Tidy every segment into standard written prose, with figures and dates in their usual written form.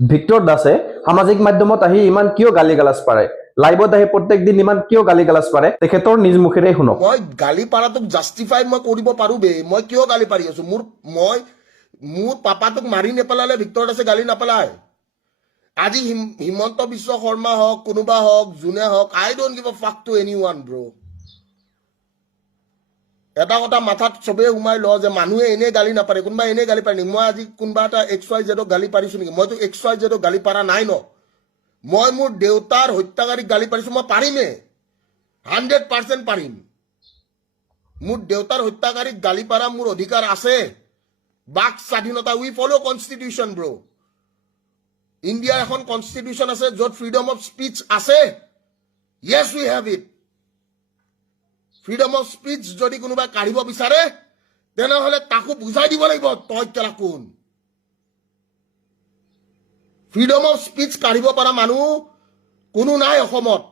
Victor দাসে সামাজিক মাধ্যমত আহি ইমান কিয় গালি গালাজ পাৰে লাইভত আহি প্ৰত্যেক দিন ইমান কিয় গালি গালাজ পাৰে তেখেতৰ নিজ মুখেৰে শুনক মই গালি পাৰাটোক জাষ্টিফাই মই কৰিব পাৰো বে মই কিয় গালি পাৰি আছো মোৰ পাপাটোক মাৰি নেপেলালে ভিক্টৰ দাসে গালি নাপেলায় আজি হিমন্ত বিশ্ব শৰ্মা হওক কোনোবা হওক যোনে হওক আই ডোন্ট গিভ আ ফাক টু এনিওৱান ব্ৰ এটা কথা মাথাত চবেই সোমাই ল যে মানুহে এনেই গালি নাপাৰে কোনোবা এনেই গালি পাৰি মই আজি কোনোবা এটা XYZ গালি পাৰিছো নেকি মইতো XYZ গালি পাৰা নাই ন মই মোৰ দেউতাৰ হত্যাকাৰীক গালি পাৰিছো মই পাৰিমে 100% পাৰিম মোৰ দেউতাৰ হত্যাকাৰীক গালি পাৰা মোৰ অধিকাৰ আছে বাক স্বাধীনতা উই ফলো কনষ্টিটিউচন ব্ৰ ইণ্ডিয়াৰ এখন কনষ্টিটিউচন আছে য'ত ফ্ৰীডম অফ স্পীচ আছে yes we have it freedom of speech যদি কোনোবাই কাঢ়িব বিচাৰে তেনেহলে তাকো বুজাই দিব লাগিব তই কেলা কোন ফ্ৰীডম অফ স্পীচ কাঢ়িব পৰা মানুহ কোনো নাই অসমত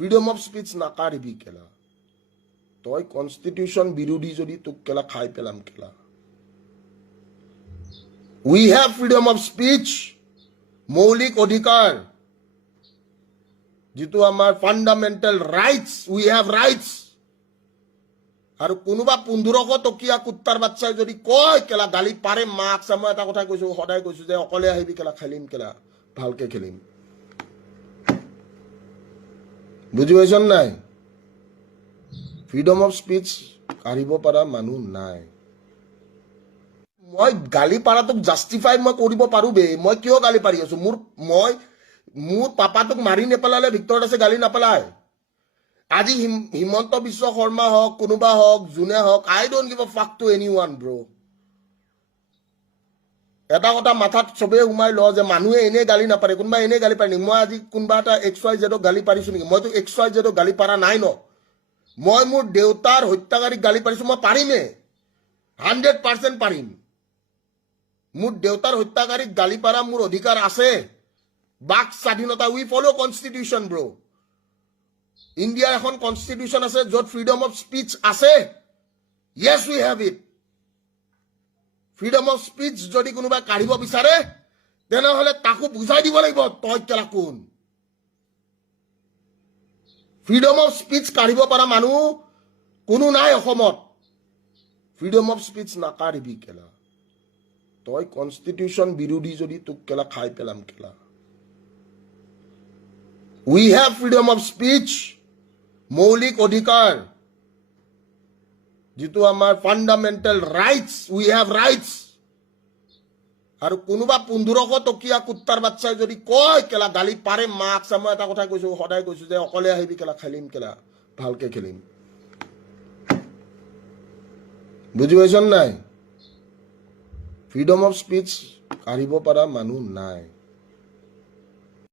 ফ্ৰীডম অফ স্পীচ নাকাঢ়িবি কেলা তই কনষ্টিটিউচন বিৰোধী যদি তোক কেলা খাই পেলাম কেলা উই হেভ ফ্ৰীডম অফ স্পীচ মৌলিক অধিকাৰ যিটো আমাৰ fundamental rights we have rights আৰু কোনোবা 1500 টকীয়া কুত্তাৰ বাচ্চাই যদি কয় কেলা গালি পাৰে মাক মই এটা কথা কৈছো সদায় কৈছো যে অকলে আহিবি কেলা খেলিম কেলা ভালকে খেলিম বুজি পাইছ নাই ফ্ৰীডম অফ স্পীচ কাঢ়িব পৰা মানুহ নাই মই গালি পাৰাটোক জাষ্টিফাই মই কৰিব পাৰো বে মই কিয় গালি পাৰি আছো মোৰ পাপাটোক মাৰি নেপেলালে ভিক্টৰ দাসে গালি নাপেলায় আজি হিমন্ত বিশ্ব শৰ্মা হওক কোনোবা হওক যোনে হওক আই ডোন্ট গিভ আ ফাক টু এনিওৱান ব্ৰ এটা কথা মাথাত চবেই সোমাই ল যে মানুহে এনেই গালি নাপাৰে কোনোবা এনেই গালি পাৰি মই আজি কোনোবা এটা XYZ গালি পাৰিছো নেকি মইতো XYZ গালি পাৰা নাই ন মই মোৰ দেউতাৰ হত্যাকাৰীক গালি পাৰিছো মই পাৰিমে 100% পাৰিম মোৰ দেউতাৰ হত্যাকাৰীক গালি পাৰা মোৰ অধিকাৰ আছে বাক স্বাধীনতা উই ফলো কনষ্টিটিউচন ব্ৰ ইণ্ডিয়াৰ এখন কনষ্টিটিউচন আছে য'ত ফ্ৰীডম অফ স্পীচ আছে yes we have it freedom of speech যদি কোনোবাই কাঢ়িব বিচাৰে তেনেহলে তাকো বুজাই দিব লাগিব তই কেলা কোন ফ্ৰীডম অফ স্পীচ কাঢ়িব পৰা মানুহ কোনো নাই অসমত ফ্ৰীডম অফ স্পীচ নাকাঢ়িবি কেলা তই কনষ্টিটিউচন বিৰোধী যদি তোক কেলা খাই পেলাম কেলা উই হেভ ফ্ৰীডম অফ স্পীচ মৌলিক অধিকাৰ যিটো আমাৰ fundamental rights we have rights আৰু কোনোবা 1500 টকীয়া কুত্তাৰ বাচ্চাই যদি কয় কেলা গালি পাৰে মাক মই এটা কথা কৈছো সদায় কৈছো যে অকলে আহিবি কেলা খেলিম কেলা ভালকে খেলিম বুজি পাইছ নাই ফ্ৰীডম অফ স্পীচ কাঢ়িব পৰা মানুহ নাই